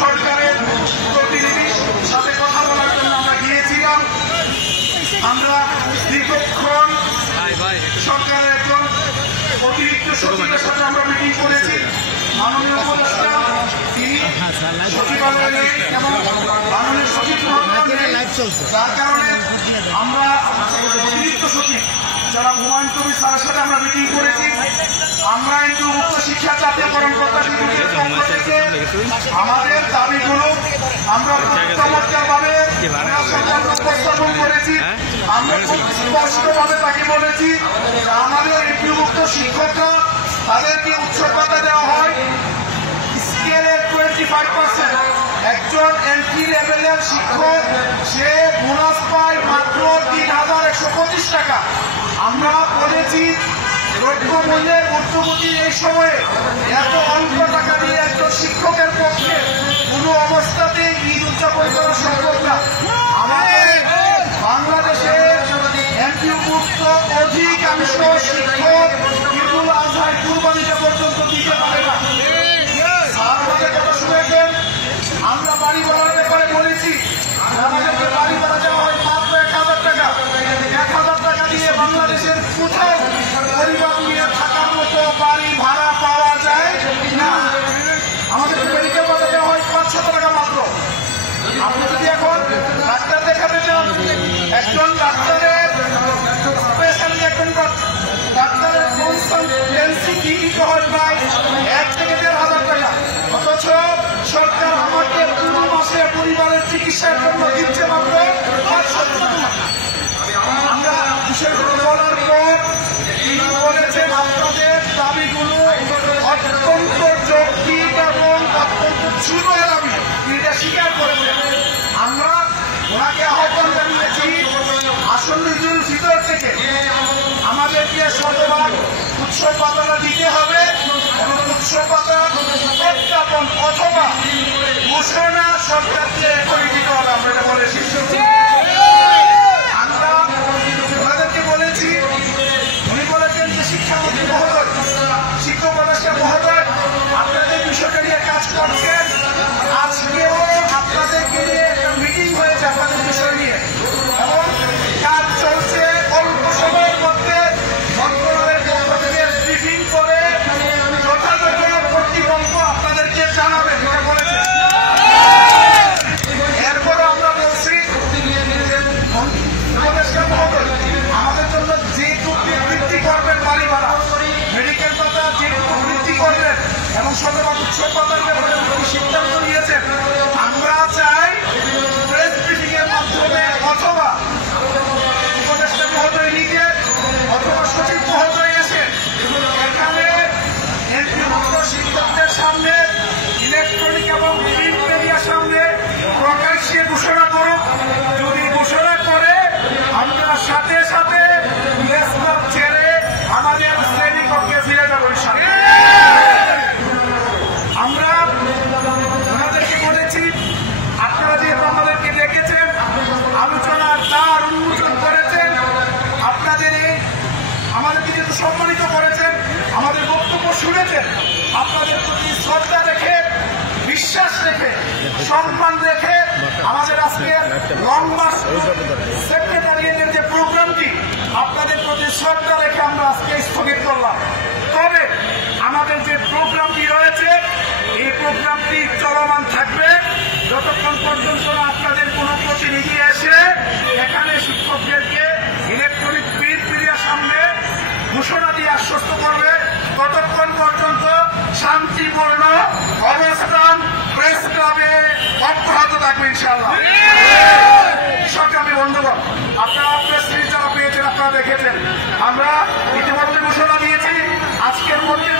সরকারের প্রতিনিধির সাথে কথা বলার জন্য আমরা গিয়েছিলাম। আমরা দীর্ঘক্ষণ সরকারের একজন অতিরিক্ত সচিবের সাথে আমরা মিটিং করেছি। মাননীয় উপদেষ্টা তিনি সচিবালয়ে নেই এবং মাননীয় সচিব যার কারণে আমরা অতিরিক্ত সচিব যারা হুমায়ুন কবির স্যারের সাথে আমরা মিটিং করেছি। আমরা কিন্তু উচ্চ শিক্ষা জাতীয়করণ প্রত্যাশীদের পক্ষ থেকে আমাদের দাবিগুলো আমরা চমৎকারভাবে উপস্থাপন করেছি। আমরা খুব স্পষ্টভাবে তাকে বলেছি যে আমাদের এমপিওভুক্ত শিক্ষকরা তাদেরকে উচ্চ ভাতা দেওয়া হয় স্কেলের 25%। একজন এন্ট্রি লেভেলের শিক্ষক সে বোনাস পায় মাত্র ৩,১২৫ টাকা। আমরা বলেছি দ্রব্যমূল্যের ঊর্ধ্বগতি এই সময়ে এত অল্প টাকা দিয়ে একজন শিক্ষকের পক্ষে কোনো অবস্থাতেই ঈদ উদযাপন করা সম্ভব না। আমাদের বাংলাদেশের এমপিওভুক্ত অধিকাংশ শিক্ষক ঈদুল আজহার কুরবানিটা পর্যন্ত দিতে পারে না। আমাদের কথা শুনেছেন, আমরা বাড়ি ভাড়ার ব্যাপারে বলেছি আমাদেরকে বাড়ি ভাড়া দেওয়া হয় মাত্র ১,০০০ টাকা। ১,০০০ টাকা দিয়ে বাংলাদেশের কোথাও পরিবার নিয়ে থাকার মতো বাড়ি ভাড়া পাওয়া যায় না। আমাদের মেডিকেল ভাড়া দেওয়া হয় ৫০০ টাকা মাত্র। আপনি যদি এখন ডাক্তার দেখাতে চান, একজন ডাক্তারের স্পেশালি একজন ডাক্তারের কনসালটেন্সি ফি দিতে হয় প্রায় ১ থেকে ১,৫০০ টাকা। অথচ সরকার আমাকে পুরো মাসে পরিবারের চিকিৎসার জন্য দিচ্ছে মাত্র ৫০০ টাকা। আমরা বিষয়গুলো বলার পর তিনি বলেছেন আপনাদের দাবিগুলো অত্যন্ত যৌক্তিক এবং অত্যন্ত ছোট দাবি, এটা স্বীকার করেছেন। আমরা ওনাকে আহ্বান জানিয়েছি আসন্ন ঈদুল ফিতর থেকে আমাদেরকে শতভাগ উৎসব পাতাটা দিতে হবে এবং উৎসব পাতা প্রজ্ঞাপন অথবা ঘোষণা সরকারকে করে দিতে হবে। আমরা এটা বলেছি। আমরা ওনাদেরকে বলেছি, উনি বলেছেন যে শিক্ষামন্ত্রী মহোদয়, শিক্ষক উপদেষ্টা মহোদয় আপনাদের বিষয়টা নিয়ে কাজ করছেন। আজকেও আপনাদেরকে নিয়ে একটা মিটিং হয়েছে আপনাদের বিষয় নিয়ে এবং কাজ চলছে। অল্প সময়ের মধ্যে মন্ত্রণালয়ের পক্ষ থেকে ব্রিফিং করে যথাযথ কর্তৃপক্ষ আপনাদেরকে জানাবেন এটা বলেছে। এরপরও আমরা বলছি উপদেষ্টা মহোদয় আমাদের জন্য যেটুকু বৃদ্ধি করবেন বাড়ি ভাড়া, মেডিকেল ভাতা যেটুকু বৃদ্ধি করবেন এবং শতভাগ উৎসব ভাতার ব্যাপারে সিদ্ধান্ত নিয়েছেন, আমরা চাই প্রেস ব্রিফিং এর মাধ্যমে অথবা উপদেষ্টা মহোদয় নিজে অথবা সচিব মহোদয় এসে এখানে এমপিওভুক্ত শিক্ষকদের সামনে ইলেকট্রনিক এবং প্রিন্ট মিডিয়ার সামনে প্রকাশ্যে ঘোষণা করুক। যদি ঘোষণা করে আমরা সাথে সাথে প্রেসক্লাব ছেড়ে আমাদের শ্রেণীকক্ষে ফিরে যাবো। আমরা ওনাদেরকে বলেছি আপনারা যেহেতু আমাদেরকে দেখেছেন, আলোচনার দ্বার উন্মোচন করেছেন, আপনাদের এই আমাদেরকে যেহেতু সম্মানিত করেছেন, আমাদের বক্তব্য শুনেছেন, আপনাদের প্রতি শ্রদ্ধা রেখে, বিশ্বাস রেখে, সম্মান রেখে আমাদের আজকে লং মার্চ সেক্রেটারিয়েটের যে প্রোগ্রামটি আপনাদের প্রতি শ্রদ্ধা রেখে আমরা আজকে স্থগিত করলাম। তবে আমাদের যে প্রোগ্রামটি রয়েছে এই প্রোগ্রামটি চলমান থাকবে যতক্ষণ পর্যন্ত আপনাদের কোন প্রতিনিধি এসে এখানে শিক্ষকদেরকে ইলেকট্রনিক প্রিন্ট মিডিয়ার সামনে ঘোষণা দিয়ে আশ্বস্ত করবে, ততক্ষণ পর্যন্ত শান্তিপূর্ণ অবস্থান প্রেস ক্লাবে অব্যাহত থাকবে ইনশাআল্লাহ। সংগ্রামী বন্ধুগণ, আপনারা প্রেস রিলিজ যারা পেয়েছেন আপনারা দেখেছেন, আমরা ইতিমধ্যে ঘোষণা দিয়েছি আজকের মধ্যে